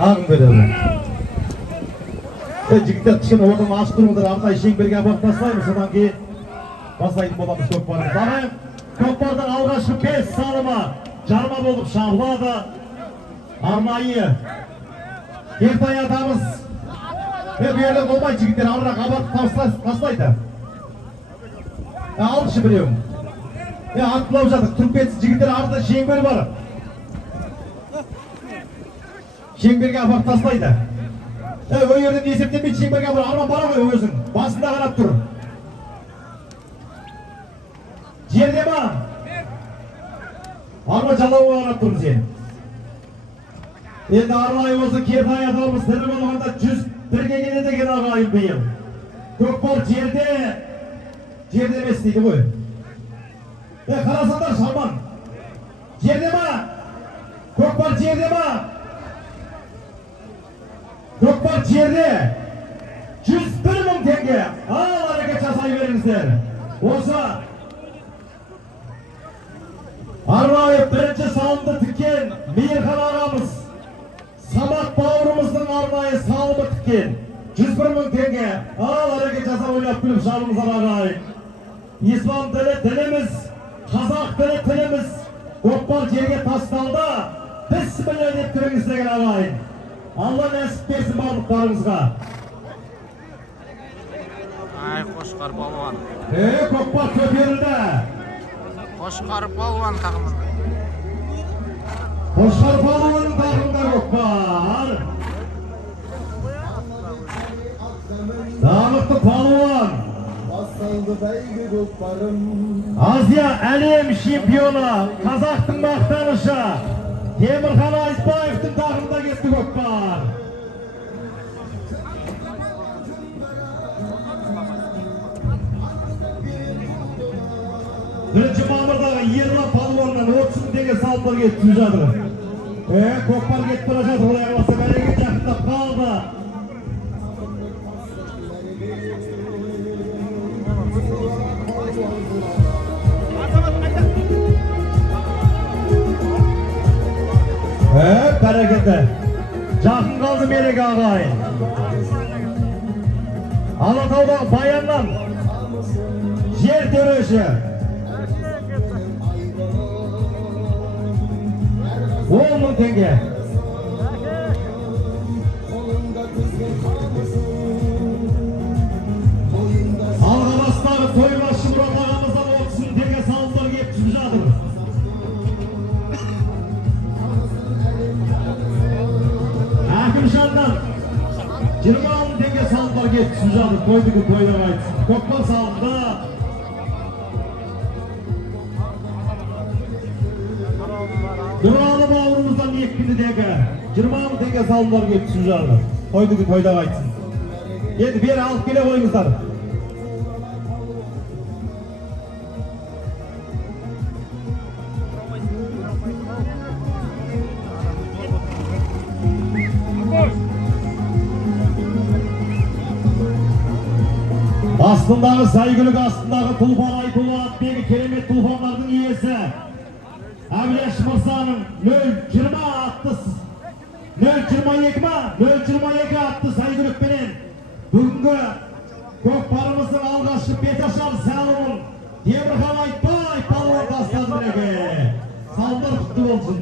Ağın veriyorum. Жігіттер кішкене ортаны ашып тұрыңыздар, арнайы шеңберге апарып тастаймыз, содан кейін бастайтын боламыз көкпарды. Ағайын, көкпардың алғашқы 5 салымы жарма болып шабылады. Арнайы ертай атамыз бұл жерде болмайды, жігіттер арырақ апарып тастайды. Алшы біреуін. Атқылап жатыр, тұрып кетсін, жігіттер арында шеңбер бар. Шеңберге апарып тастайды. Ой yerden есептемей шеңберге апарып, арман бара ғой өзің, басында қарап тұр. Жерде ма? Арман жалауға қарап тұрмыз сен. Енді арнайы осы Кертай атамыз тірі болғанда 101-ге келеді екен ағайын биыл. Көкпар жерде емес дейді ғой. Қарасаңдар Шалман. Жерде ма? Көкпар жерде ма? Көкпар жерде 101.000 теңге. Ал әрекет жасай беріңіздер. Осы арнайы бірінші салымды тіккен Мейірхан ағамыз, Самат бауырымыздың арнайы салымы тіккен 101.000 теңге. Ал әрекет жасап ойлап күліп жалымыздар ағайын. Ислам тілі тіліміз, қазақ тілі тіліміз. Көкпар жерге тасталды. Бісміллә деп кіріңіздер ағайын. Алла нәсіп берсін барлықтарыңызға. Ай, Қошқар балуан. Көкпар көтерілді. Қошқар балуан тағымында. Қошқар балуанның тағымында көкпар. Дамықты балуан. Азия әлем чемпионы, қазақтың мақтанышы Темірхан Айтбаевтың тағымында кетті көкпар. Бірінші мамырдағы Ерлан палуаннан 30.000 теңге салымдар кетіп жатыр. Көкпар кетіп бара жатыр, олай қаласа бәлеге жақындап қалды. Бәрекеті. Жақын қалды мереке ағайын. Алатаудағы Баяннан жер төреші 10.000 теңге. Алғабастағы Тойбас Шымұрат ағамыздан 30.000 теңге салымдар кеп түсіп жатыр. Әкімшаннан 20.000 теңге салымдар кеп түсіп жатыр. Тойдығы тойдығы айтсын. Көкпар салымда. Нұралы бауырымыздан екпіндідегі 20.000 теңге салымдар кеп түсіп жатыр. Тойдығы тойдығы айтсын. Енді бері алып келе қойыңыздар. Астындағы Сайгүлік, астындағы Тұлпан Айтулы атбегі керемет тұлпандардың иесі Әбілеш Мырзаның 022 атты Сайгүлікпенен бүгінгі көкпарымыздың алғашқы беташар салымын Темірхан Айтбай палуан тастады мінеке. Салымдар құтты болсын.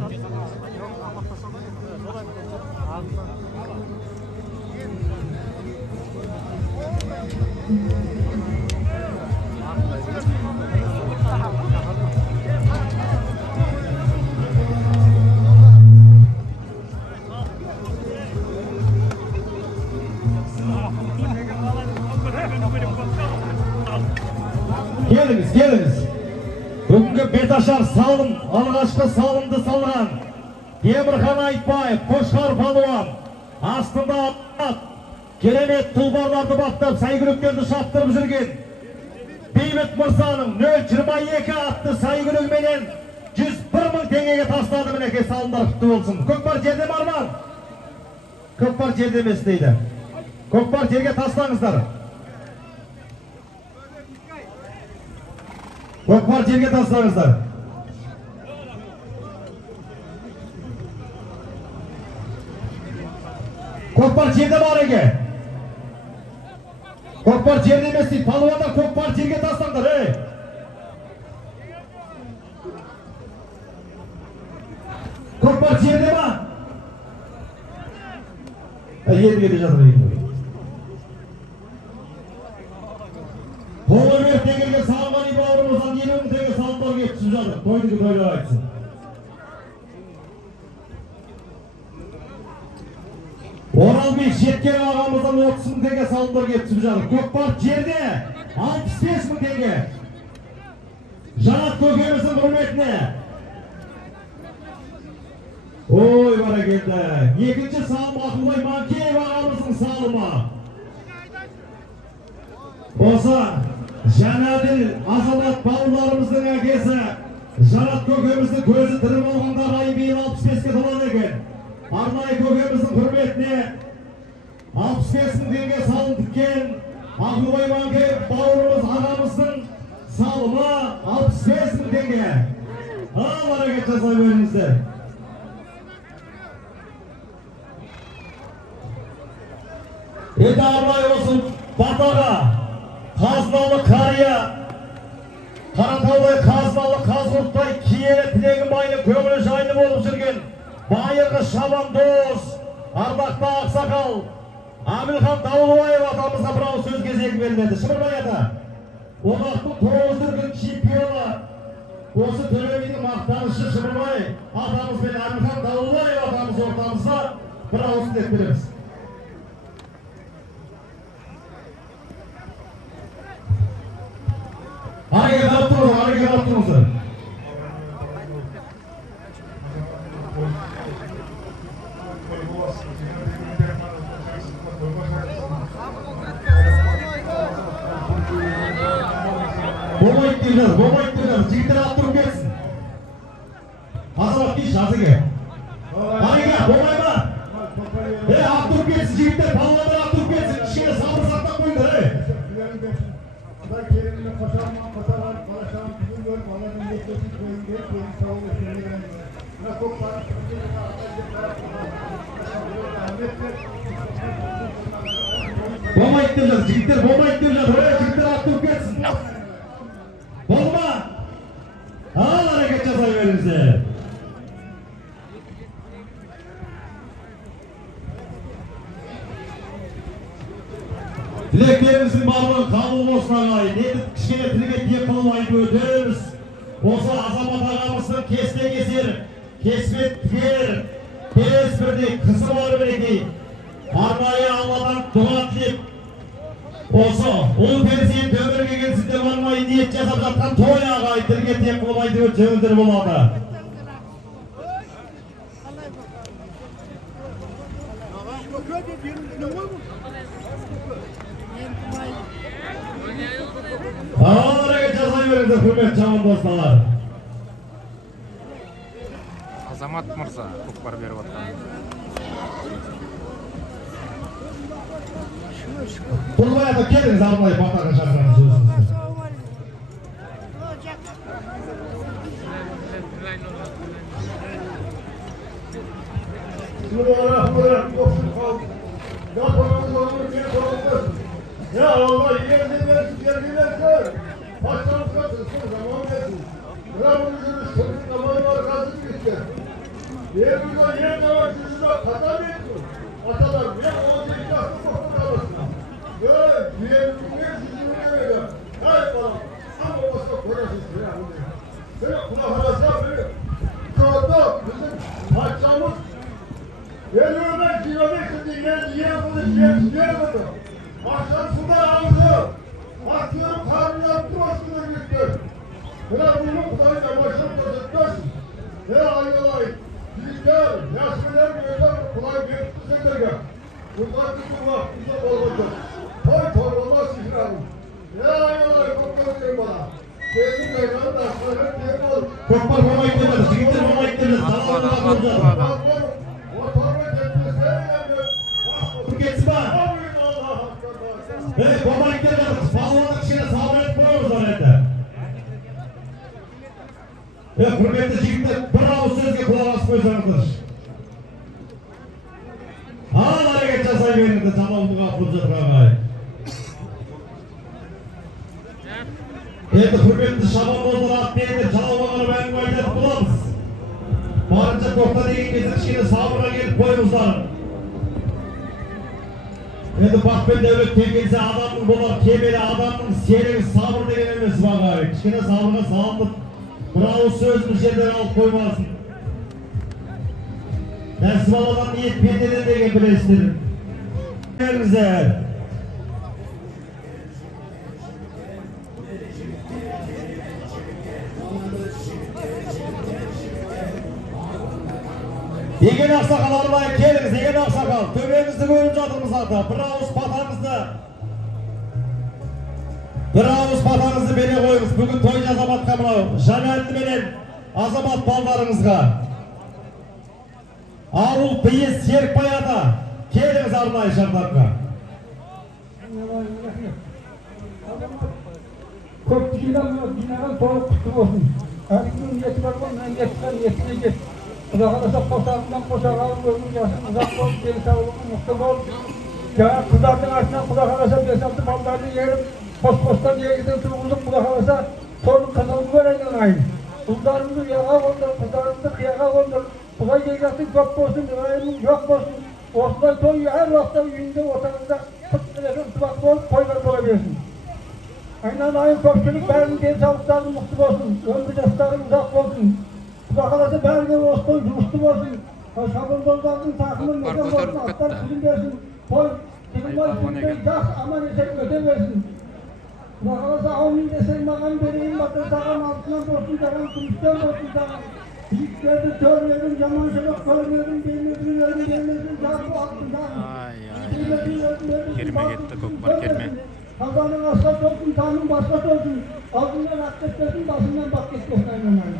Келіңіз. Бүгінгі беташар салым, алғашқы салымды салған Темірхан Айтбаев, Қошқар палуан. Астында керемет тұлпарларды баптап, Сайгүліктерді шаптырып жүрген Бейбіт Мырзаның 022 атты Сайгүлігіменен 101.000 теңгеге тастады мінеке. Салымдар құтты болсын. Көкпар жерде ме Арман? Көкпар жерде емес дейді. Көкпар жерге тастаңыздар. Көкпар жерге тастаңыздар. Көкпар жерде бар екен. Көкпар жерде емес дейді. Палуандар көкпар жерге тастаңдар, ей. Көкпар жерде ма? Елге де жатыр екен. Қолы беріп тегелге салған үй бауырымыздан 20 мың теңге салымдар кеп түсіп жатыр. Тойдығы тойлар айтсын. Оралбек жеткен ағамыздан 30 мың теңге салымдар кеп түсіп жатыр. Көкпар жерде 65 мың теңге. Жанат көкеміздің құрметіне. Ой, бәрекелді. Екінші салым Ақылбай Манкеев ағамыздың салымы. Осы Жәнәділ Азамат бауырларымыздың әкесі Жанат көкеміздің көзі тірі болғанда ай биыл 65-ке толады екен. Арнайы көкеміздің құрметіне 65 мың теңге салым тіккен Ақылбай Манкеев бауырымыз ағамыздың салымы 65 мың теңге. Ал әрекет жасай беріңіздер. Енді арнайы осы батаға қазыналы қария, Қаратаудай қазыналы қазғұрттай киелі тілегі майлы көңілі жайлы болып жүрген байырғы шабан дос, ардақты ақсақал Амилхан Дауылбаев атамызға бір ауыз сөз кезегі беріледі. Шымырбай ата, одақтың 9 дүркін чемпионы, осы төлемейдің мақтанышы Шымырбай атамыз бен Амилхан Дауылбаев атамыз ортамызда бір ауыз сөз береміз. Hareket yaptınız. Bomba ittireceğiz. Çiftleri attırıp geçsin. Hazırlık iş, hazır gel. Hareket, bombayı var. Attırıp geçsin, çiftleri, pallaları attırıp geçsin. İşine sabır saklan koyunlar, Bomba ittireceğiz, çiftler bomba ittireceğiz. Oraya çiftleri attırıp geçsin. Bomba! Al hareket yazay verinize. Dileklerimizin bağlı kabul olsun ağayı. Neydi kişiyle tileket diye kılmayı öderiz. Olsa Azamat ağamızın kesme keser, kesme tüyer, tez birdi, kısı var birdi. Armayı Allah'tan dua tilip. Olsa ulu tersiyen dömürge gelsin de varmayı niyet yazıp жатқан toy ağayı tileket diye kılmayı öderiz bulmadı. Hareket yazay verinize hürmet canım dostlar. Азамат Мырза көкпар беріп отқан. Turgay ata keliniz arnayı batağa şarkılarını sözünüzde. Ya Allah yerini versin, yerini versin. Başkanım kaçırsın, zaman versin. Rabbimizin üstünün zamanı arkasını gitti. Yerimizde yer de var, yüzüne hata mı etsin? Atalar, ya o değil, yakın kokun kalırsın. Böyle yerimizde yüzünü verir. Hayır bana, ama başka koyasın ya. Böyle kulak arasına böyle. Şu anda bizim parçamız Veriyorlar kilometre dinleyen yiyemedi. Akşam suda aldı. Bakıyorum karnı yaptı başına gitti. Bırak bunu kutayla başına koşutmasın. Ne ayılar, büyükler, yaşlılar böyle kolay bir tüketirge. Bunlar bizim vaktimize olacak. Toy olmaz şişirelim. Ne ayılar kokluyor bana. Kendi meydanı da söyleyip diye ol. Kokpar bomba ittirmez, çiftler bomba ittirmez. Evet, bomba ittirmez. Pahalıların içine sabret koyuyoruz zanette. Evet, hürmetli çiftler, bravo sözge kulağına koysanızdır. Al hareket Башлай беріңді Жамалдыға қылып жатырған ағай. Енді құрметті шабандоздар атпенді жалбағаны мәңгі айтатын боламыз. Барынша тоқта деген кезде кішкене сабырға келіп қойыңыздар. Енді бақ пен дәулет келгенсе адамның болар, кемелі адамның сенімі сабыр деген емес бағай. Кішкене сабырға салынып, бір ауыз сөзіміз жерден алып қоймасын. Нәсіп аладан ниет пендеден деген білесіздер. Беріңіздер. Еген ақсақал арнайы келіңіз, Еген ақсақал. Төбемізді көріп жатырмыз ата. Бір ауыз батаңызды бере қойыңыз. Бүгін той азаматқа мынау Жанәлді менен азамат балдарыңызға. Арул Бейес Серікбай ата. Келіңіз арнайы шартаққа. Көпті жинаған толық құтты болсын. Әркімнің ниеті бар ғой, мен ниетіне кет. Құда қаласа қосағынан қосағалып өмір жасын ұзақ болып, денсаулығын мықты болып, жаңа қыздардың артынан құда қаласа 5-6 балдарды еріп, қос-қостан егіден туғызып құда қаласа соның қызылын көрейін айын. Ұлдарымды ұяға қондыр, қыздарымды қияға қондыр, құдай егесін көп болсын, ұрайының жоқ болсын. Осындай той әр уақытта үйінде отағында құт-қылығын тұбақ болып, тойдар бола берсін. Айналайын көпшілік бәрінің денсаулықтары мықты болсын, өмір жастары ұзақ болсын. Құда қаласа бәріне осы той жұмысты болсын. Шабандоздардың тақымын мекен болсын, аттар күлін берсін. Той тығылмай күлмей жақ аман есен өте берсін. Құда қаласа аумин десең маған берейін батыр саған алтынан болсын саған, күмістен болсын саған. Биіктерді төрмедің, жаманшылық көрмедің, бермедің, жарғы алтын саған. Керме кетті, көкпар керме. Қазаның асфальт olsun, tanrım basfalt olsun. Ağzından ak ketmesin, basından bak ketmesin aynen.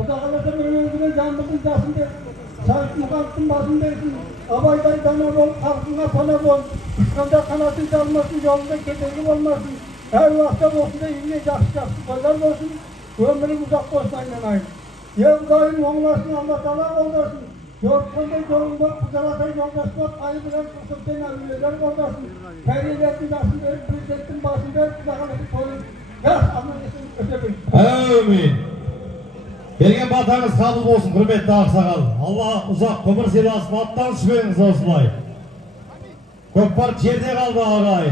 Құда қаласа бір өзіне жандығын жасын берсін. Сағыт мұқалықтың басын берсін. Абайдай дана бол, халқыңа пана бол. Ұшқанда қанатын жалмасын, жолында кедергі болмасын. Әр уақытта осында үйіне жақсы тойлар болсын. Өмірің ұзақ болсын айnen айын. Ең дайын оңласын, Алла Тағала қолдасын. Жорытқандай жолың болып, қызалатай жолдас болып, айы білен құсыртен әулиелер қолдасын. Пәрелердің жасын беріп, президенттің басын беріп, Құда қаласа тойын жас аман есен өте берсін. Әумин. Берген батаңыз қабыл болсын, құрметті ақсақал. Алла ұзақ ғұмыр сыйласын, аттан түспеңіз осылай. Көкпар жерде қалды ағай.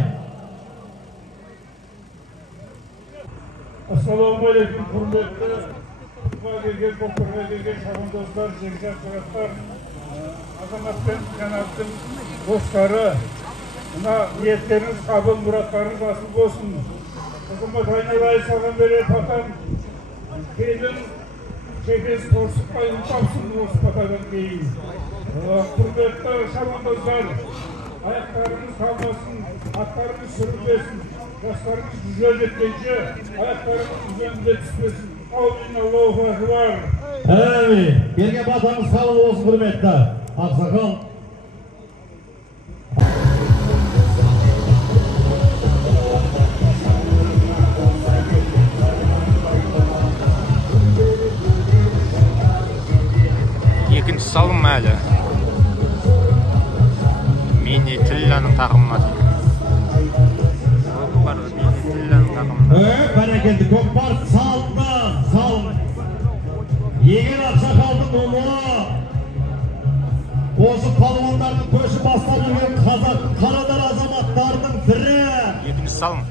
Ассалаумағалейкум, құрметті құтпаға келген, көкпарға келген шабандоздар, жекжат жұраттар, азамат пен жанаттың достары, мына ниеттеріңіз қабыл, мұраттарыңыз асыл болсын. Азамат айналайын саған бере татам, келін жекес торсық қайын тапсын осы патадан кейін. Құрметті шабандоздар, аяқтарыңыз қалмасын, аттарыңыз сүрінбесін, жастарыңыз жүзге жеткенше аяқтарыңыз üzerinde түспесін. Аумин, Аллаху акбар. Әмин. Берген батаңыз қабыл болсын, құрметті ақсақал. Екінші салым әлі. Мини Тилланың тақымына дейді. Көкпар Мини Тилланың тақымына. Бәрекелді көкпар салынды, салын. Еген ақсақалдың ұлы. Осы палуандардың көші бастап жүрген қазақтың қарадар азаматтарының бірі. Екінші салым.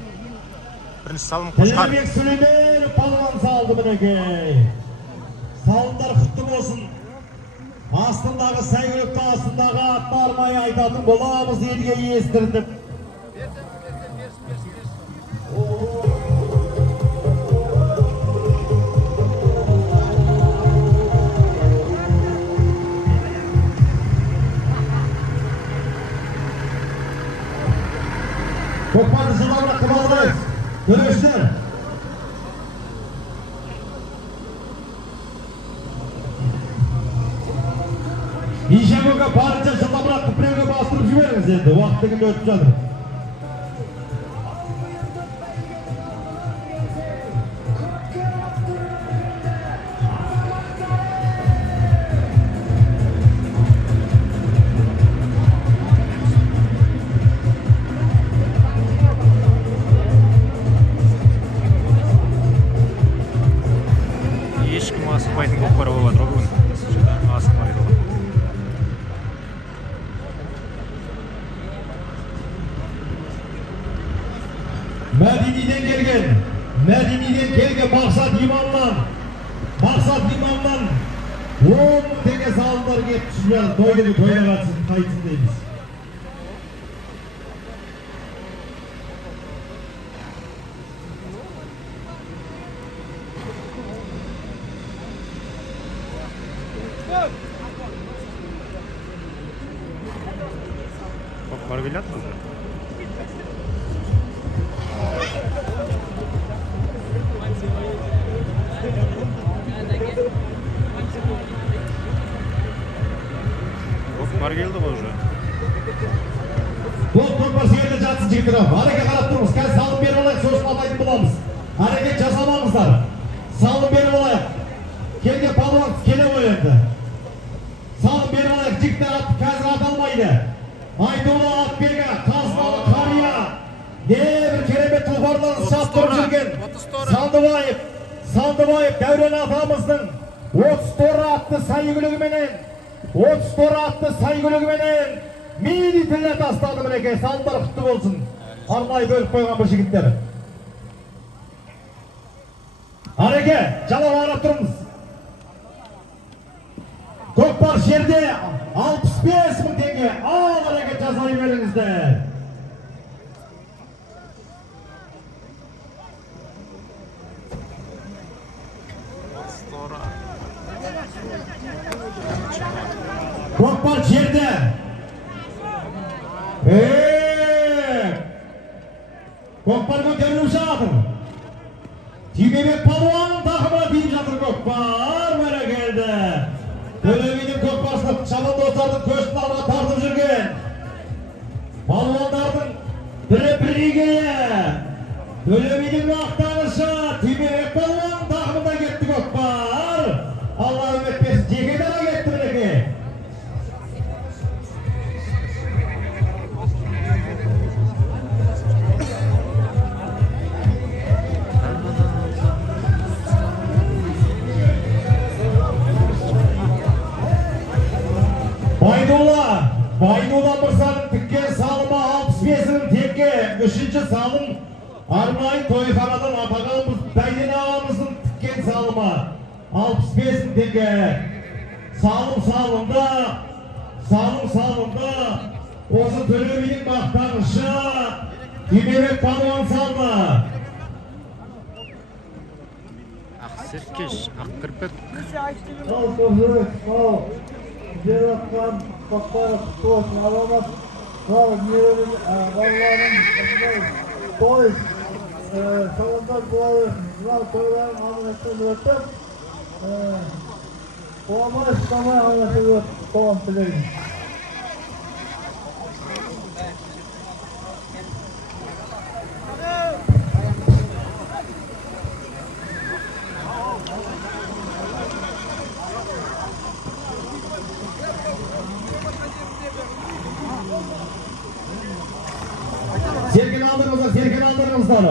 Бірінші салым Қошқар. Тілемек Сүлейменов палуан салды мінекей. Салымдар құтты болсын. Астындағы сәйгүлікті астындағы атты арнайы айтатын боламыз елге естірдіп. Көкпарды жылдамырақ қымалдырайыз. Көресіздер. Ишемөге барынша жылдамырақ күпірге бастырып жіберіңіз енді. Уақыт дегенде өтіп жатыр. Medini'den gelgen Maksat İman'dan 10 tenge sağlıklar gelip düşünüyoruz. Doydu kaçsın deyimiz. Var geliyor mu? Var geldi bu уже. Bu korkmaz yerde cansın çektiren. Hareket qarab turmiz. Қазір salım berib olayық, so'zini olmayын bulamыз. Hareket jasamamızlar. Salım berib olayық. Kelge palvon kele qo'yadi. Salım berib olayық. Jigitlar atib қазір atalmaydi. Aydola Atbega, Qaznalı Qariya. Ne bir keremet tulg'orlarni choptirib жүрген. Sandıbayев Davron atamızın 34 attı saygılığımenен 34 attı saygılığımenен militille tasladı mineke. Salımlar kutlu bolsun. Arnayı bölüp koygan bir jigitler. Hareke, jalap arap turumuz. Көкпар жерде 65.000 tenge. Al hareket жазайып еліңізді. Көкпар жерде. Көкпар көтеріліп жатыр. Түймебек палуанның тақымына тиіп жатыр көкпар. Мәрі келді. Төлебейдің көкпарсына шабан достардың көшін алға тартып жүрген. Палуандардың бірігейі. Төлебейдің мақтанышы. Түймебек палуанның тақымына кетті көкпар. Алла үміт берсін. Жеке дара кетті мінеке. Байдулла Мырзаның тіккен салымы 65.000 tenge. Үшінші салым арнайы тойханадан атағанымыз Бәйден ағамыздың тіккен салымы 65.000 tenge. Салым салымда осы Төлебейдің мақтанышы Түймебек палуан салды. Ақсеркеш, Ақкірпек. Жаратқан көкпар құтылсын аламат. Балаларын той салымдар болады. Тойларын аманаттан өтіп, қуамай ұстамай аманаттан өтіп тоғын тілеймін. Serkin aldırımızlar.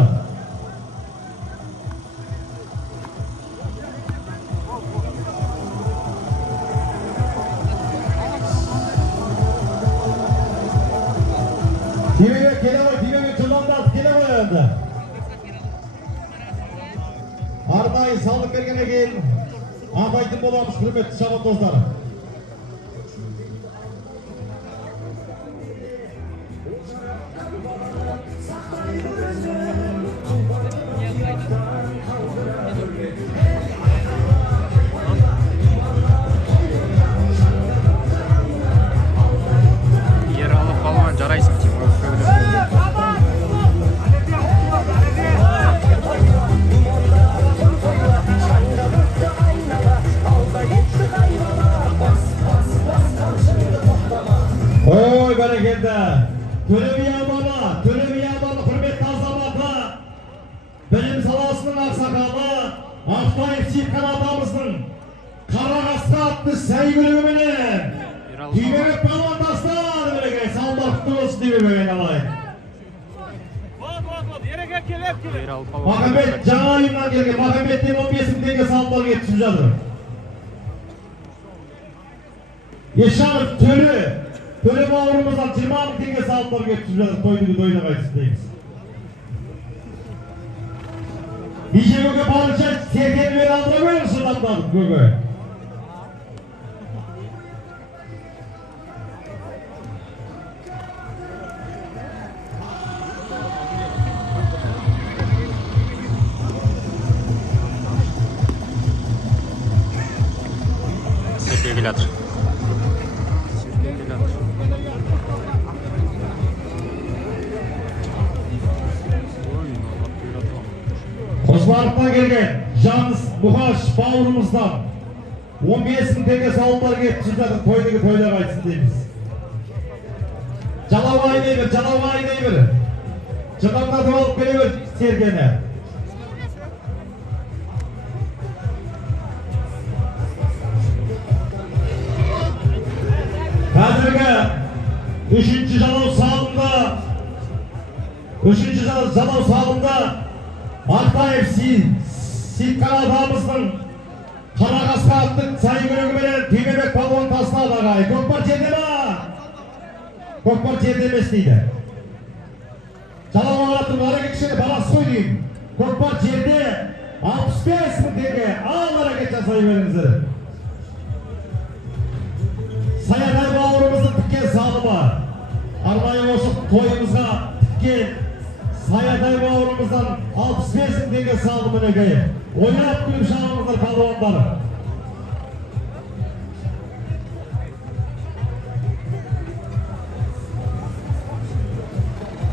Tüymek çıllandı, kele koyardı. Arnayı sağlık bergene keyin ataytın bolamız, hürmetli şabat dostları. Tölebiye Adamı hürmetli azamаты, bilim salasının aksakalı, Aktayip Çiftkan atamızın Karagasta attı saygılığımenен Tüymebek palvan tasladı bilege, sallar kutlu olsun Tüymebek'en alayın. Muhammed жаңа ayımdan gelgen, Muhammed'den 15.000 tenge sallar geçip жатыр. Yaşanır Töle bağırımızdan 20.000 tenge sallar geçip жатыр, toydu qaytısı deyimiz. Nice göge barınca serkeni beni aldıramıyor şuradan göge. Sergeyladır. Koçlardan gelgen Canız Buhaş bağırımızdan 15.000 tenge sağlıklar getirdiler, toydaki toylar açsın deyimiz. Calavay deyir, calavay deyir. Çıkanladım alıp geliyor sergene. Hazırga 3. Jalov sağlığında 3. Jalov sağlığında Altay Sitkal adamımızın Karakaska attık sayı görüngümeler Tüymebek Palvon Tasla adagay. Kokbar çerde mi? Kokbar çerde emesliydi. Jalov ağlattım, hareket kişiyle bana söyleyeyim. Kokbar çerde 65.000 tenge ağır hareket sayı verinizi. Sayatay bağırımızın tükken sağlıma. Armayı olsun toyumuza tükken Sayatay bağırımızdan 65.000 tenge sağlıma negayı. Oynayıp gülüp şanımızdır kalovanları.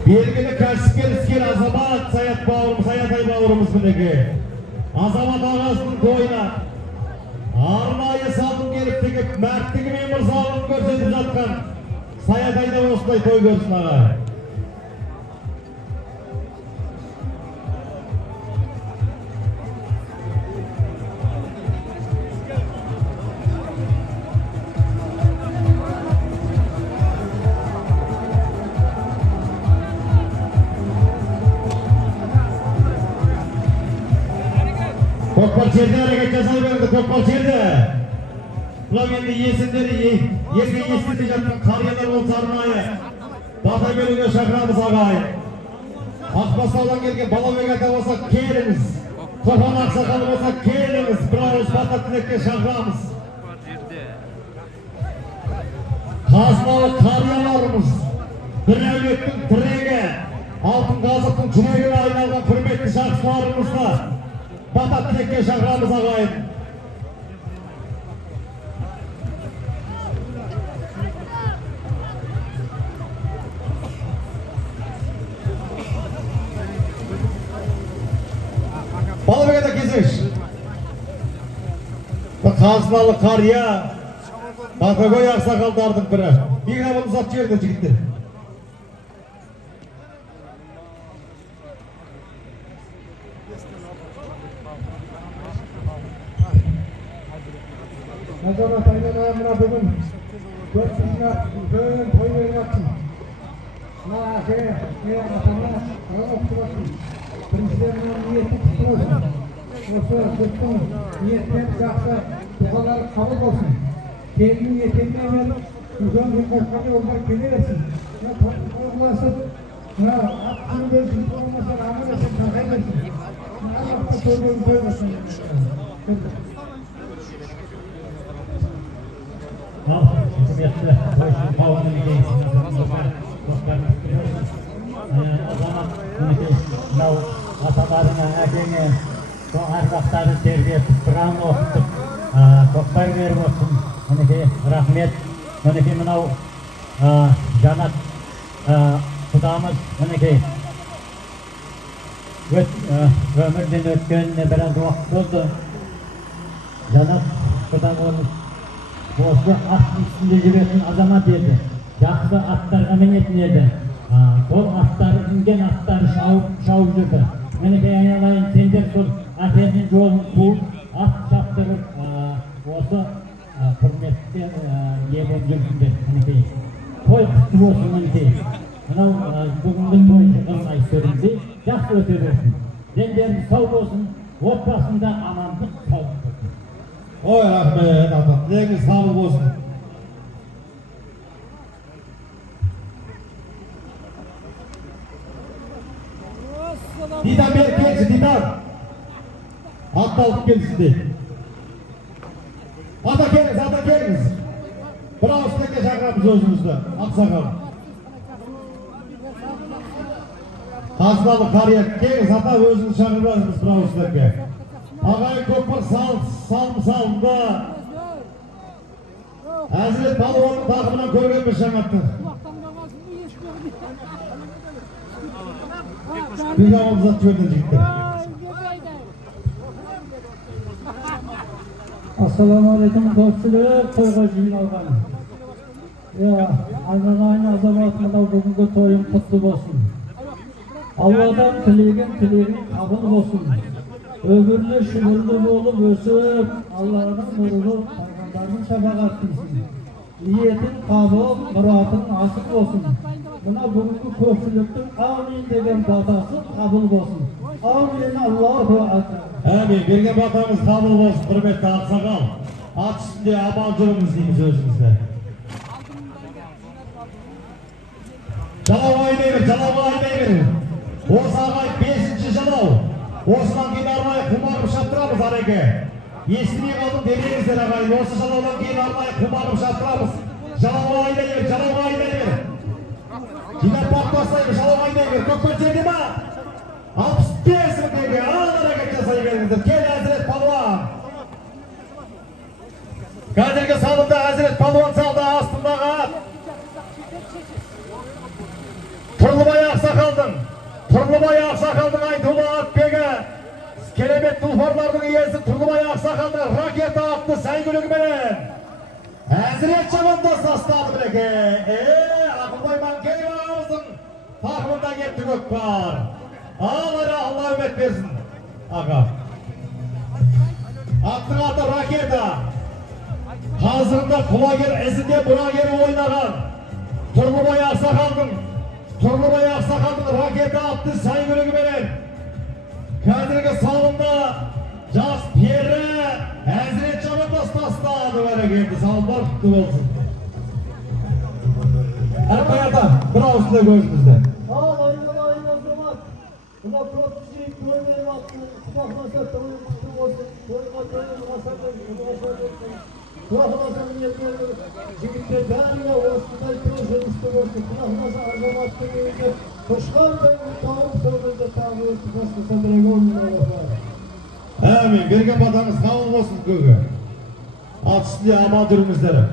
Belgili karşıker isker Azamat Sayatay bağırımızın negayı. Azamat ağasının toyuna Armayı saldım gelip tekip mertliği memur sağlığını görsetip жатқан Sayatay'da osылай toy görsün ağa. Kokbar çerde hareket jasay berdi, kokbar çerde. Ulan endi yesinleri, yerge yesinleri жатқан қариядар болса арнайы бата беруге шақырамыз ағайын. Ақбастаудан келген Балабек ата болса келіңіз. Топан ақсақалы болса келіңіз. Bir ауыз бата тілекке шақырамыз. Қазыналы қарияларымыз, бір әулеттің тірегі, алтын қазықтың жүрегіне айналған құрметті жақсыларымызды бата тілекке шақырамыз ағайын. Балабек ата кезеш. Қазыналы қария, Батагөй ақсақалдардың бірі. Микрофон ұзап жіберді жігіттер. Назарбаев айларына бүгін 400 той беріп жатсың. Мына әке, атаңа алып тұрасың. Біріншілерінің ниеті құтты болсын. Осы жұрттың ниетпен жақсы дұғалары қабыл болсын. Келінің етегіне мен үлкен бір қошқаны олар келе берсін. Тоғыласып, ат күні берсін, болмаса аман есен тағай берсін. Аллахқа көргенін көрмесін. Hükümetli boşun kavunun gençliğine Azam atalarına, әкеңе, арқақтары тергеп, Құран оқытып, тоқтар беріп отырсын. Мінекей рахмет. Мінекей мынау Жанат құдамыз, мінекей өмірден өткеніне біраз уақыт болды. Жанат құдамыз осы аттың үстінде жүретін азамат еді. Жақсы аттарға мінетін еді. Сол аттары, інген аттары шауып жүрді. Мінекей айналайын, сендер сол әкенің жолын қуып, ат шаптырып, осы құрметке ие болып жүрсіңдер. Мінекей той құтты болсын. Мінекей мынау бүгінгі той жығылмай сөрінде жақсы өте берсін. Дендеріңіз сау болсын, отбасында амандық саулық болсын. Ой рахмет ата, тілегіңіз қабыл болсын. Дидан бері келші, Дидан. At alıp gelsin deyip. Ata keliniz. Bravo üstüne çağırırız özümüzde. Aksakal. Kazmalı kariyer keliniz ata özünü çağırırız bravo üstüne. Ağayın Kökbar salımda. Hazret Palvan'ın takımına görgen bir şamattı. Bir zaman uzat gördün çıktı. Assalamu alaikum dostlar, toyga jiyilgan. Ya, aynan azamatımda bugünkü toyum kutlu bolsun. Allah'tan tilegin kabul bolsun. Ömürlü şükürlü bolup ösüp, Allah'ın nurunu, Peygamber'in şefaat etsin. Niyetin kabul, muratın asık olsun. Buna bugünkü köpçülüktün amin degen batası kabul bolsun. Amin Allahu Akbar. Amin. Bergen batamız kabul bolsun. Hürmetli aksakal. At üstünde abancılığımız deyimiz özümüzde. Jalava aynayver. Oğuz ağay 5. jalov. Osman keyin arnayı kumarып şaptıramız arege. Естімей қалдым демеңіздер ағайын. Осы жалаудан кейін арнайы құмарып шаптырамыз. Жалауға айдай бер. Жинап бақ бастаймыз, жалауға айдай бер. Көкпар жерде ма? 65 мың теңге. Ал әрекет жасай беріңіздер. Кел Әзірет Палуан. Қазіргі салымда Әзірет Палуан салды астындағы Тұрлыбай Ақсақалдың айтулы атбегі. Керемет тұлпарлардың иесі Тұрлыбай Ақсақалды ракета атты сәйгүлігіменен Әзірет жамандас астады біреке. Ақылбай Манкеев ағамыздың тақымында кетті Көкпар. Алла үмет берсін. Аға. Аттың аты ракета. Қазірінде құлагер ізінде мұрагері ойнаған Тұрлыбай Ақсақалдың ракета атты сәйгүлігіменен Қазіргі салымда жас пері Әзірет жамандас тастады бәрекелді. Салымдар құтты болсын. Әрқай ата, бір ауысында көзімізді. Al ayın azamат. Buna protesi koymayı attı. Kulaklansa tavayı kutu olsun. Koyma koymayı asarlar. Kulaklansa niyetleri. Jigitler bәріне осындай көзі үсті болсын. Kulaklansa azamattың үйінде. Kuşkanday tavuk sözünde tabi üstüne direk olmuyor. Amin. Bergen batanız kabul olsun kökü. At üstünde aman durumuzları.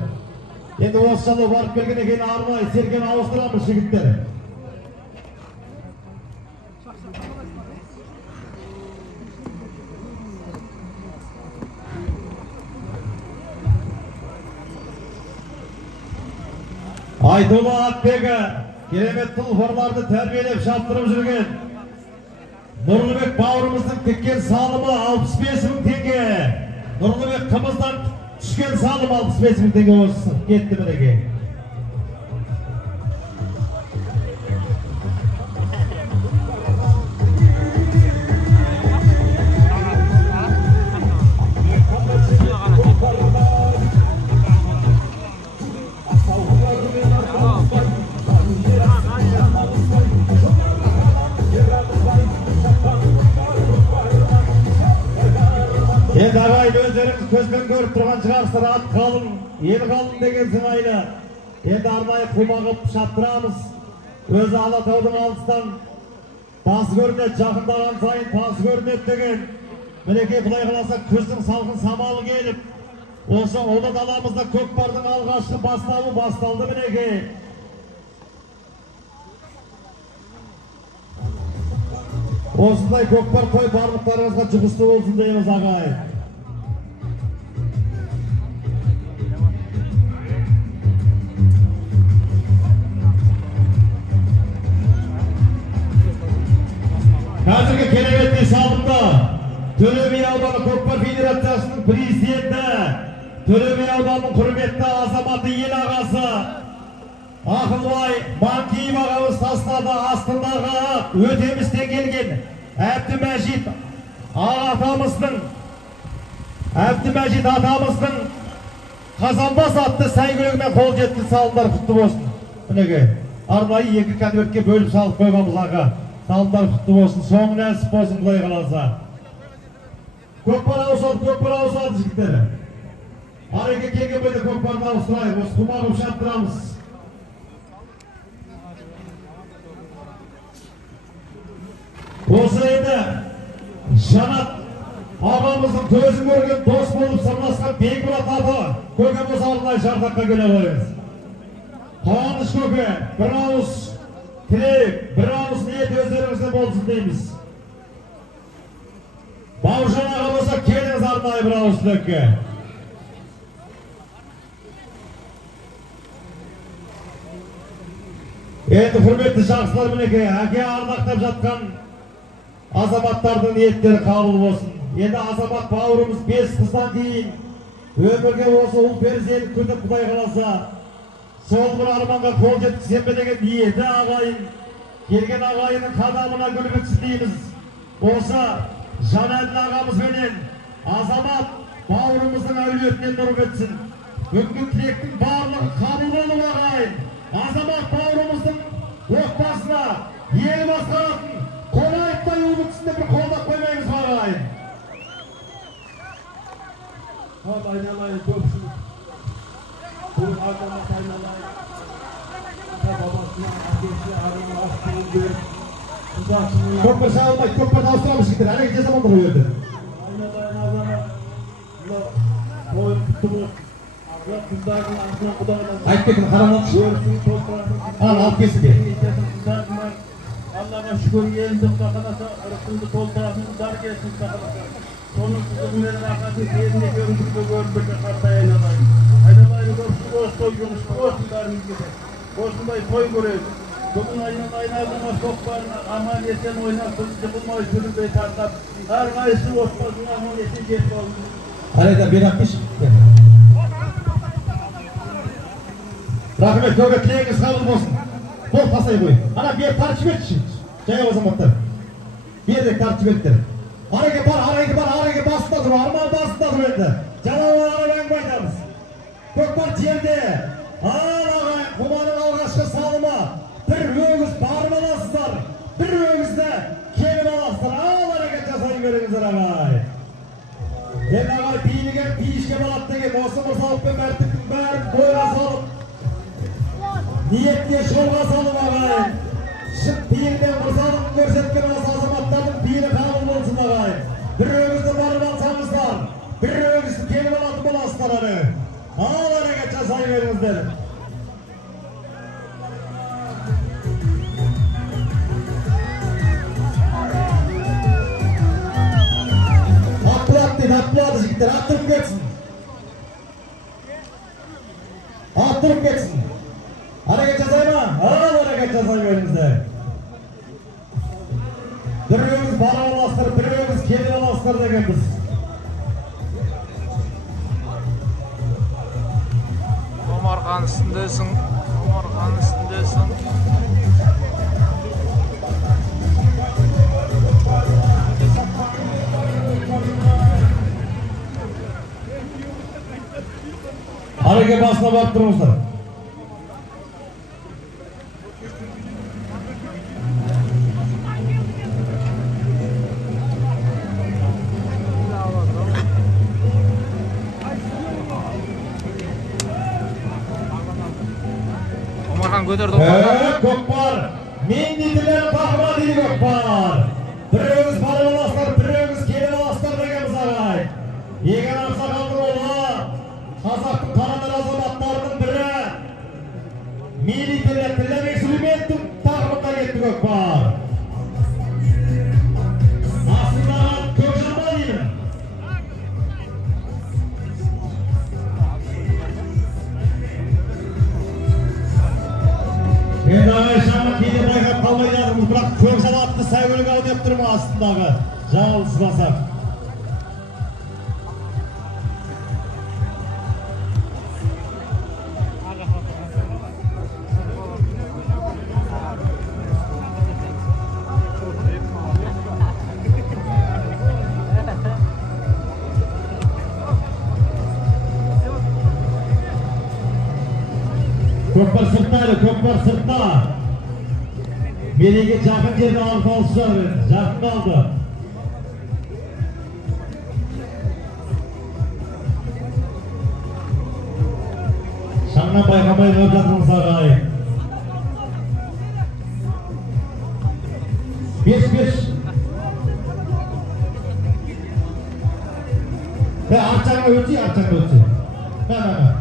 Енді осы жолы барып келгеннен кейін арнайы серген ауыстырамыз жігіттер. Айтулы атбегі керемет тұлпарларды тәрбиелеп шаптырып жүрген Нұрлыбек бауырымыздың тіккен салымы 65 мың теңге. Нұрлыбек қымыздан түскен салым 65 мың теңге осы кетті мінеке. Енді ағайын өздеріңіз көзбен көріп тұрған шығарсыздар, ат қалың, ел қалың деген сыңайлы. Енді арнайы құлмағып шаптырамыз. Өзі Алатаудың алыстан басы көрінеді, жақындаған сайын басы көрінеді деген. Мінекей құдай қаласа күздің салқын самалы келіп, осы ұлы даламызда көкпардың алғашқы бастауы басталды мінекей. Осындай көкпар той барлықтарыңызға жұғысты болсын дейміз ағайын. Қазіргі кереметті салымда Төле би ауданы көкпар федерациясының президенті, Төле би ауданының құрметті азаматы ел ағасы Ақылбай Манкеев ағамыз тастады. Астындағы өтемістен келген Әбдімәжит атамыздың Қазанбас атты сәйгүлігімен қол жетті. Салымдар құтты болсын. Мінеке арнайы 2 конвертке бөліп салып қойғанбыз аға. Салымдар құтты болсын. Соңын әлсіп болсын құдай қаласа. Көкпар ауысады жігіттері. Ареке келген бойда көкпарды ауыстырайық, осы құмағып шаттырамыз. Осы енді Жанат ағамыздың көзін көрген дос болып сырласқан Бекмұрат аты көкеміз алдына жардаққа келе қойыңыз. Қуаныш көке, бір ауыз тілек, бір ауыз ниет өздеріңізде болсын дейміз. Бауыржан аға болса келіңіз арнайы бір ауыз тілекке. Енді құрметті жақсылар мінеке, әке ардақтап жатқан азаматтардың ниеттері қабыл болсын. Енді азамат бауырымыз 5 қыздан кейін өмірге осы ұл перзентін күтіп Құдай қаласа сол бір арманға қол жеткізсем бе деген ниеті ағайын, келген ағайынның қадамына гүл бітсін дейміз. Осы Жанәділ ағамызбенен азамат бауырымыздың әулетінен нұр бітсін. Бүгінгі тілектің барлығы қабыл болу ағайын. Азамат бауырымыздың отбасына ел басқаратын Қонаевтай ұл бітсінде бір қолдап қоймаймыз ағайын. Айналайын көпшілік. Бұл азамат айналайын. Бабасына, әкесі, арына астығын беріп, ұзақшының... Көпір шағылмайды, көпір дауыстырамыз жігіттер, әрекет жасамады ғой өте. Айналайын азамат. Қойын күтті болсын. Қыздардың артынан құдағынан... Айтып кетін қараматшы. Алып кесін де. Allah'a şükür yeğendim bakalasa, ırkındı koltuğasını dar gelsin bakalasa. Sonun kızımın rakatı yerine görüntülü görüntülü kartaya aynalayın. Aynalayın görüntülü olsun, yumuşlu olsun darınız gibi. Olsun da toy göreyim. Bugün aynalayın ağzına çok var, aman yeten oynasın, çıkılmayı sürüldüğü tartap. Her kayısı olmasın, aman yeten geçti olsun. Arada bir akış. Rahmet, köke тілегіңіз қабыл болсын. Қол тасай қойын. Ана бер тарчып етті şimdi. Жаяу азаматтар. Бердек тарчып еттер. Ареке бар, басында тұр, арман басында тұр енді. Жалауы арабаңғы айтамыз. Көкпар жерде. Ағай, құманың алғашқы салымы. Bir өгіз барып аласыздар. Bir өгізді келіп аласыздар. Ал әрекет жасай көріңіздер ағай. Енді ағай бейілген бейішке балат деген осы мұрсалық пен мәртіктің бәрін бойға салып ниетке жолға салып ағайын. Шын бейілден мұрсалығын көрсеткен осы азаматтардың бейілі қабыл болсын ағайын. Bir өгізді барып алсаңыздар, bir өгізді келіп алатын боласыздар әрі. Ал әрекет жасай беріңіздер. Atladı jigitler, attırıp geçsin. Attırıp geçsin. Hareket yazayma, hareket yazayma elimizde. Bir öğümüz bana olasıdır, bir öğümüz kendi olasıdır degen biz. Omarkan üstündesin, Omarkan üstündesin. Hareket basına bakıp durmuşlar. Omarkan götürdü. Көкпар. Мен дейділер тағыма дейді көкпар. Bir öğüz barı olasıdır, bir öğüz kelin olasıdır degemiz ағай. Egen Ақсақалдың oğlu, Қазақтың қанатар азаматтарының бірі Милитерлер Тілдәбек Сүлейменовтің тағымында кетті көкпар. Асылдаған Көкжамбал деймін. Енді ағай шамы кейде байқап қалмай жатырмыз, бірақ Көкжал атты сәйгөлік ау деп тұрмын астындағы жаңылыспасақ. Көкпар сырттайды, көкпар сыртта. Мереге жақын жерді алып алысып жатыр, жақын алды. Şanına baykamayı öpüyorsunuz ağabey. 5-5. Ve arçağına ötü, arçağına ötü. Ben.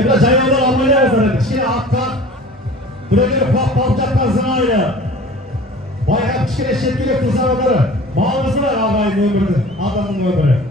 Ebla Cayollar almayla yazarım. Kişine attan. Buraya palcaktan zınayla. Bayağı kişine şetkile kızarları. Bağımızı var ağabeyin ömrünü. Adamın ömrü.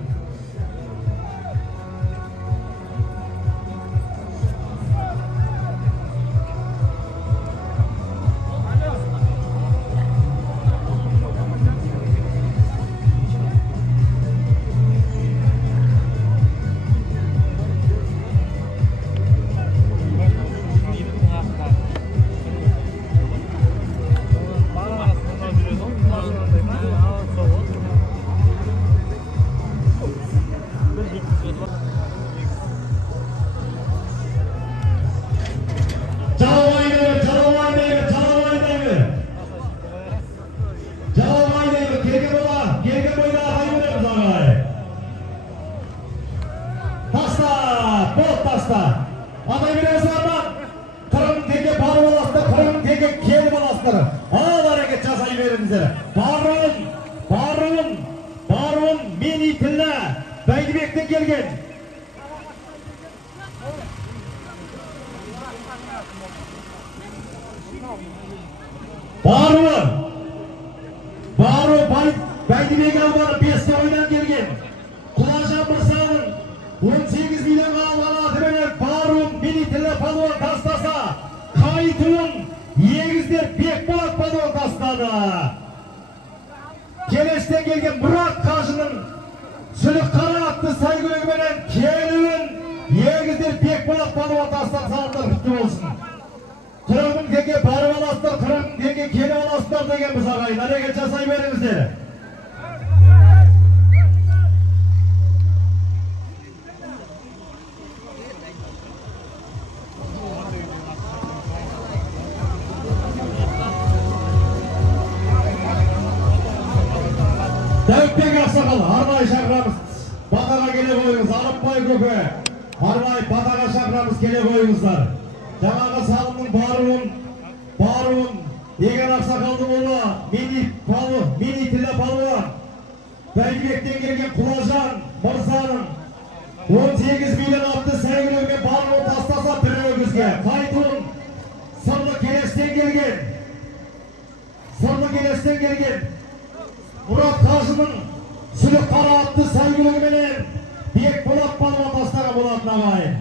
Barun, meni tilla, Baydibek'ten gelgen. Barun, Baydibek'e almanı 5'te oydan gelgen. Kulaşan Mırsa'nın 18 milyon alğana atıbeler Barun, meni tilla palvan tastasa. Kayıtın, yegizler Bekbolat palvan tasladı. Keleşten gelgen Murat Kaşı'nın sülük kara attı saygılarıyla Keliv'in yegizler Bekbolat palvan tasladı sağlıklar kutlu olsun. Kırık'ın teke barıvan aslar, Kırık'ın teke Kelivan aslar degen biz ağayın. Hareket çasayı verimizleri. Dövpek Aksakal, Harvay şakramız. Batağa gele koyunuz, Arıpbay Köpe. Harvay Batağa şakramız gele koyunuzlar. Canağı salının Barun, Egen Aksakal'ın oğlu, mini tilla palvan. Baydibek'ten gelgen Kulacan, Mırsa'nın 18 milyon attı sevgilirge Barun taslasa Pürögüzge. Taytun, Sırlı Keleş'ten gelgen. Murat Kaşı'nın sülük kara attı sevgilirge'nin Bekbolat palvan taslana Bolat Nagay'ın.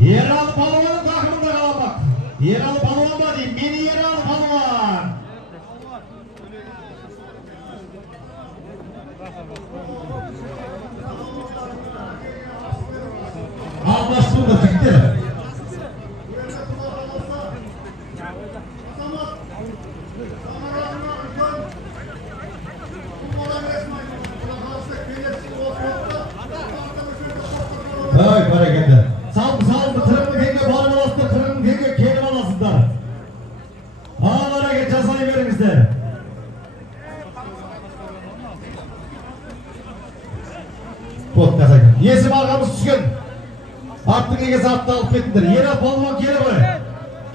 Yeraltı palvanın takımında kalamak. Yeraltı palvan da değil, mini yeraltı palvan. Anlaştım da çıktı. Ay hareketler. Saldı, tırımlı kenge bağlı bastı, tırımlı kenge kelim alasınlar. Ağır hareket casayı verin bizler. Pot kasayı. Yesim arkamız düşkün. Attın kengesi attı alıp ettiler. Yerel palvan keli koy.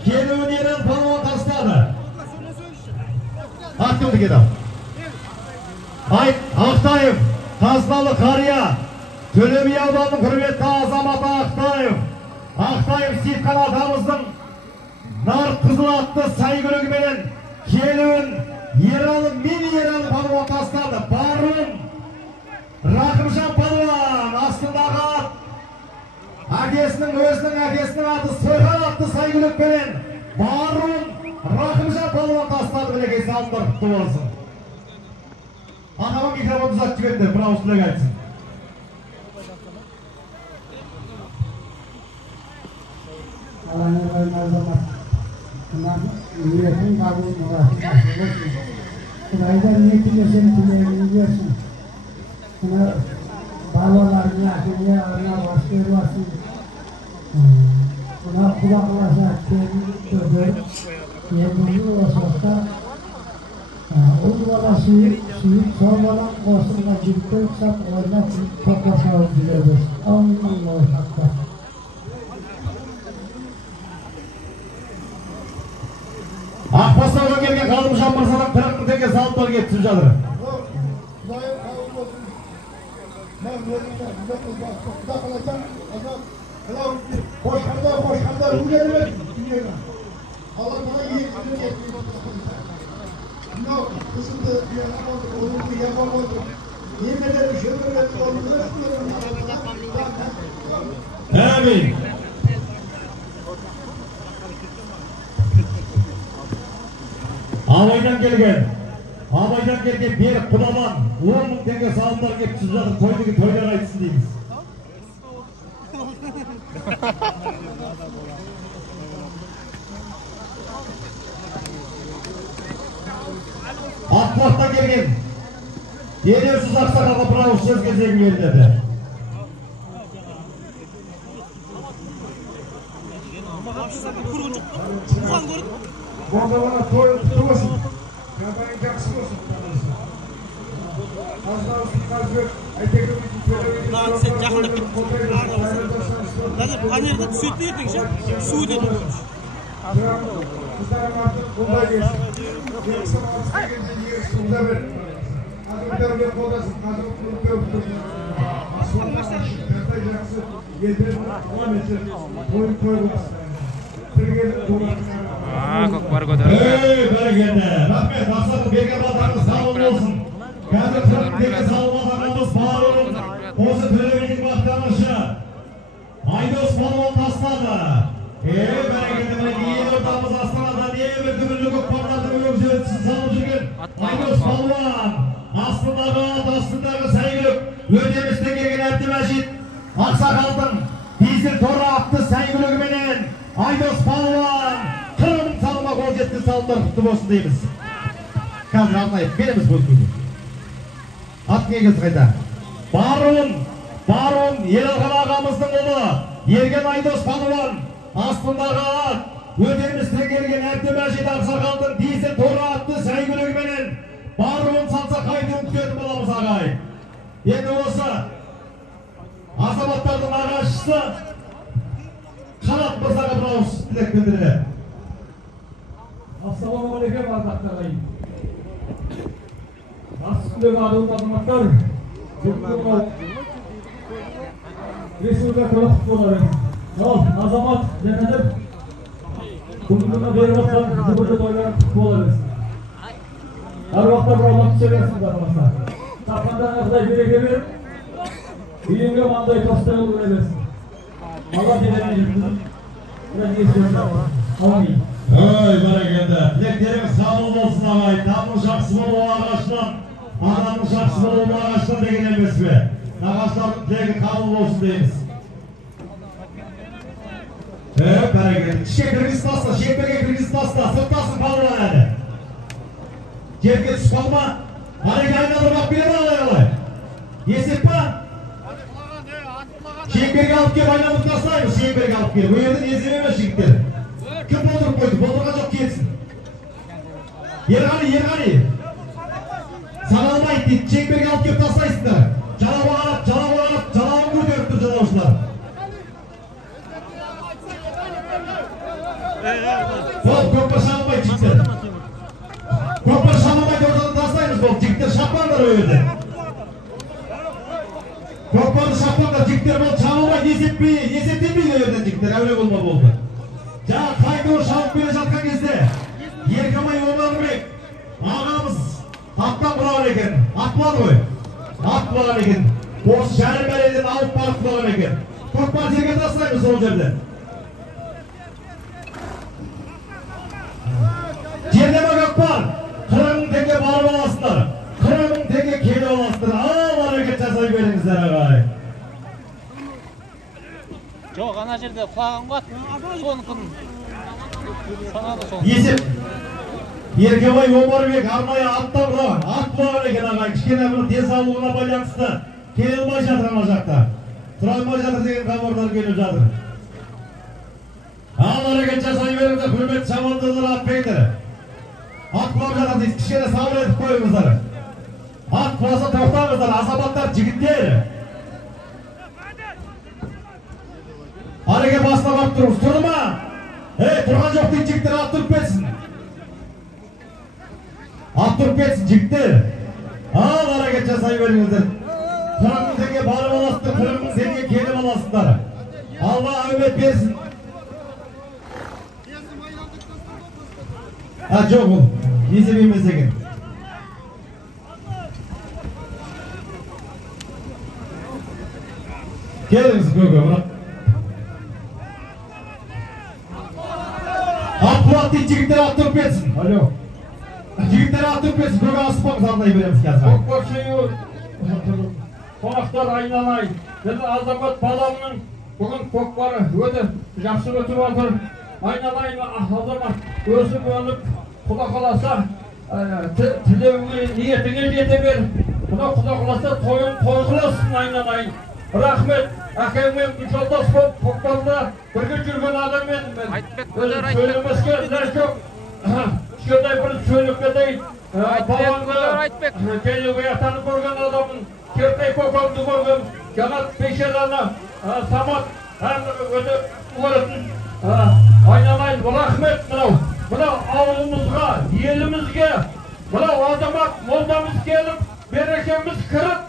Kelivin yerel palvan tasladı. Attı öteki adam. Aktayım. Taslalı Karya. Tölöbi Yalban'ın hürmetli azamatı Aktayım Sifkan atamızın nar kızıl attı saygılı gümenen Kelivin Yeralı mini Yeralı palvan tasladı. Barun Rakımşan palvan aslındağı at Akesinin adı Soykan attı saygılı gümenen Barun Rakımşan palvan tasladı bile kesi aldılar kutlu olsun. Anamın mikrofonu uzak çıkarttı. Bravo üstüne gelsin. Allah'ın koymaz zaman. Bunlar milletin kabul muratı. Sırayda niyetiyle seni kullanmayı biliyorsun. Buna bağlarlarını yakınlığa arına başlıyorsun. Buna kulak ulaşa kendini söylüyor. Kendini ulaşmakta Ұл бала сүйіп, сол балам қосылға жігітті ұқсап, ойнап топқа салып жүреді. Аллах акбар. Ақбастаудан келген Ғалымжан мырзадан 40 мың теңге салымдар келіп түсіп жатыр. Құдайым қабыл болсын. Мен өзімді құда қаласам, қошқандар үлгермек дүниені. Алла бana iyisini getirdi. Mınao kızımdı, dünyana oldu, olurdu, yapam oldu. Yemin ederim şöyle oldu. Amin. Абайдан келген берік құдадан 10 мың теңге салымдар келіп түсіп жатыр. Тойдығы тойлар айтсын дейміз. Ақбастан келген Елеусіз Ақсақалға бір ауыз сөз кезегі беріледі. Boğdavana tutu olsun. Kadayın jaksı olsun. Azlavsın kazgök. Aytekömüzün söylemeyi. Sen yakında git. Nazır panelde süt yedin sen. Su dedin. Kızlarım artık kolay gelsin. Yoksa artık geldiğin yeri suda ver. Azıklar bir kodasın. Kazgök kurup öptüm. Aslanlar aşık. Kadayın jaksı. Yedirin. Devam etsin. Toy olsun. Көкпар көтерілді. Бәрекелді. Рахмет, мақсаты берген батаңыз сау болсын. Қазір 40 теңге салым ағамыз бауырым. Осы төлебейдің бақтаңызшы. Айдос балуан тастады. Бәрекелді, ел ортамыз Астанада небір дүбірлі көкпарларды өңсөтсін салып жүрген Айдос балуан. Астындағы сәйгүлік өтемістен келген Әбдімәжит Ақсақалдың дизель торы атты сәйгүлігіменен Айдос балуан 40 мың салымға қол жеткен салымдар құтты болсын дейміз. Қазір арнайы береміз бөлгені. Ат негіз қайда? Баруын Елалған ағамыздың ұлы Ерген Айдос балуан. Астындағы ат өтемістен келген Әбдімәжит Ақсақалдың дизель торы атты сәйгүлігіменен Баруын салса қайтуын күтетін боламыз ағай. Енді осы азаматтардың ағашысы Қанат мырзаға бір ауыз тілек білдірді. Ассалаумағалейкум ардақты ағайын. Ас үстіндегі адылды азаматтар, республика құлақ болар. Ал азамат жәнәдір күндігіне беріп отқан жүгірді тойлар болар. Әр уақытта бір Аллах түсіресің бармаса. Тапқандарына Құдай береке беріп, үйінге маңдай тостай ұл көре берсін. Алла дедеріне жеткізіп, Құдай естіріп жатыр. Амин. Бәрекелді. Тілектеріңіз қабыл болсын ағай. Тамның жақсы болу ағашынан, адамның жақсы болу ағашынан деген емес пе? Ағаштардың тілегі қабыл болсын дейміз. Бәрекелді. Шектерге кіргіз таста, сұрттасын қалуан әді. Жерге түсіп қалма, ареге айналырмақ береді алай. Есеп па? Шеңберге алып кеп айналып тастаймыз, шеңберге алып кеп. Бұл ердің езім емес жігіттер. Кім болдырып қойды? Болдырға жоқ келсін. Ерғали. Саналмайды дейді, шеңберге алып кеп тастайсыңдар. Жалауын көтеріп тұр жалаушылар. Көкпар шамамайды жігіттер. Көкпар шамамайды ортадан тастаймыз бұл. Жігіттер шаппаңдар ол жерде. Көкпарды шаппаңдар, жігіттер бұл шамамайды есептенбейді ол жерден жігіттер. Әуле болма болды. Жаңа қайдауы шауып бере жатқан кезде Еркебай Омарбек ағамыз аттан құраған екен. Ат бар ғой. Ат құраған екен. Осы шәрім әледен алып барып құраған екен. Көкпар жерге тастаймыз ол жерде. Жердема көкпар 40 мың теңге барып аласыңдар. 40 мың теңге келіп аласыңдар. Ал әрекет жасай беріңіздер ағай. Жоқ, ана жерде құлаған қуат. Соныкын санады соны. Есеп. Еркебай Омарбек арнайы аттан құраған. Ат құлаған екен ағай. Кішкене бір денсаулығына байланысты келе алмай жатыр ана жақта. Тұра алмай жатыр деген хабарлар келіп жатыр. Ал әрекет жасай беріңіздер, құрметті шабандоздар, атпеңдер. At kulağım жатады, кішкене сабыр етіп қойыңыздар. At құласа тоқтаңыздар, азаматтар, жігіттер. Ареге бастап ап тұрыңыз, тұрды ма? Тұрған жоқ дейді жігіттер, ат тұрып кетсін. Ат тұрып кетсін, жігіттер. Ал әрекет жасай беріңіздер. 40 мың теңге барып аласыздар, 40 мың теңге келіп аласыздар. Алла әумет берсін. Жоқ ол, есеп емес екен. Келіңіз көке, мұрақ. Ат құлақ дейді, жігіттер ат тұрып кетсін. Алло. Жігіттер ат тұрып кетсін, көке асыпаңыз арнай береміз қазір. Көкшею, қонақтар айналайын. Біз азамат баламның бүгін көкпары өте жақсы өтіп отыр. Айналайын азамат өсіп өніп, құда қаласа тілеуіңе ниетіңе жете бер. Құда қаласа тойын той қыласың айналайын. Рахмет, әкеммен жолдас болып көкпарда бірге жүрген адам едім мен. Сөйлемеске нәр жоқ. Кішкентай бір сөйлеп кетейін. Балаңды келуге атанып көрген адамын. Кертай көкемді көргем. Жанат Бейшераны, Самат өте көретін. Айналайын, рахмет мынау ауылымызға, елімізге, мынау азамат молдамыз келіп, берекеміз кіріп,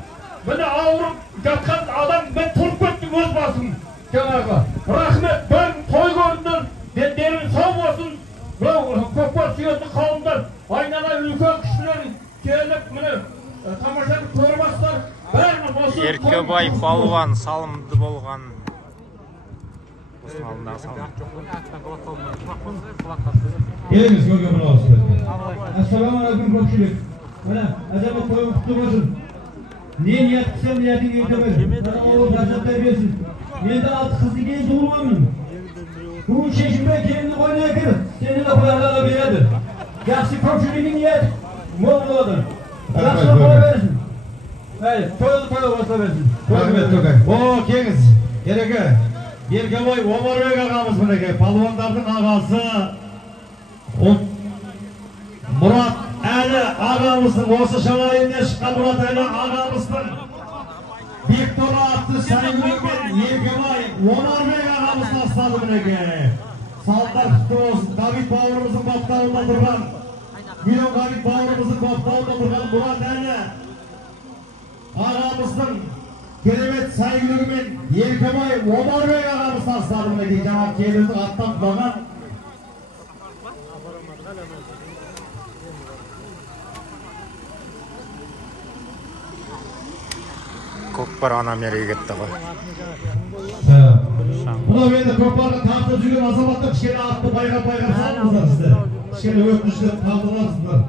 міне ауырып жатқан адам мен тұрып кеттім өз басым. Жаңағы, рахмет, бәрін той көрдіңдер, дендерің сау болсын. Мынау көкпар сүйетін қауымдар, айналайын үлкен кішілер келіп, міне тамашаны көрмастар. Еркебай палуан салымды болған. Келіңіз көке бір ауыз. Ассалаумағалейкум көпшілік. Мына азамат тойың құтты болсын. Не ниет қылсам ниетің ертемір. Алла жажаттай берсін. Енді 6 қызды кейін туылмамын. Бүгін шешінбей келінді қойнай кір. Сені де Құдайларға береді. Жақсы көпшілігін ниет мол болады. Жақсы қоя берсін. Тойды қоса берсін. Рахмет көке. О, кеңіз. Кереге. Еркебай Омарбек ағамыз мінеке, палуандардың ағасы Мұрат әлі ағамыздың, осы шалайында шыққан Мұрат әлі ағамыздың Бектора атты сәйгілігімен Еркебай Омарбек ағамыз тастады мінеке. Салдар күтті болсын, Ғабит бауырымыздың баптауында тұрған, Милон Ғабит бауырымыздың баптауында тұрған Мұрат әлі ағамыздың керемет сәйгілігімен Еркебай Омарбек ағамыз тастады мінеке. Жаңа келінді аттан құлаған. Көкпар ана мереге кетті ғой. Бұна енді көкпарға тартып жүрген азаматтар кішкене атты байғап салыңыздар сіздер. Кішкене өтінішті тартыларсыздар.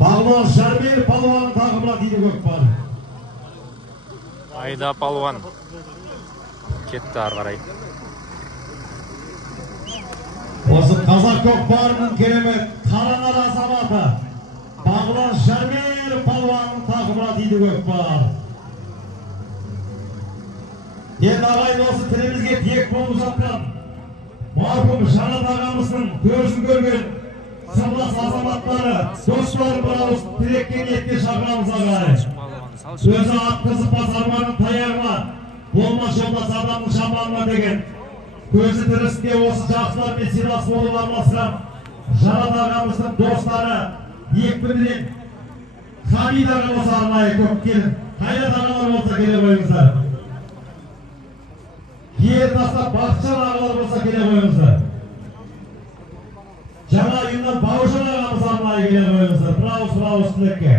Палуан Шармер палуанның тағымына дейді көкпар. Айда палуан кетті ары қарай. Осы қазақ көкпарының керемет қаранар азаматы Пағлан Шармер палуанның тағымына дейді көкпар. Енді ағайын осы тілімізге тиек болып жатқан марқұм Жанат ағамыздың көзін көрген сырлас азаматтары, достар бір ауыз тілекке ниетке шақырамыз ағайын. Өзі атқызып арманның таяғына, болмас жолдас адамның шаманына деген көзі тірісінде осы жақсылар мен сыйлас болып араласқан Жанат ағамыздың достары екпінінен Хамид аға болса арнайы көп келін, Қайрат ағалар болса келе қойыңыздар. Ер тастап Бақытжан ағалар болса келе қойыңыздар. Жаңа ұйымнан Бауыржан ағамыз арнайы келе қойыңыздар. Бір ауыз тілекке.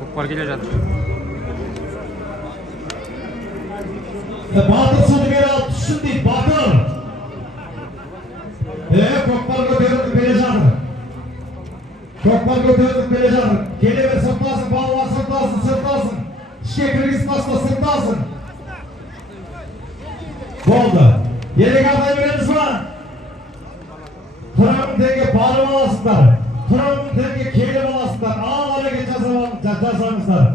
Көкпар келе жатыр. Батыр судыгер алып түссін дейді, Батыр. Көкпар көтеріліп келе жатыр. Көкпар көтеріліп келе жатыр. Gele bir sırtlasın, balvan sırtlasın. Şekilgisi nasıl sırtlasın. Oldu. Yedek adayı veriniz mi? Turamın tenge bağlı olasınlar. Turamın tenge kelim olasınlar. Ağları geçeceğiz, cazanızlar.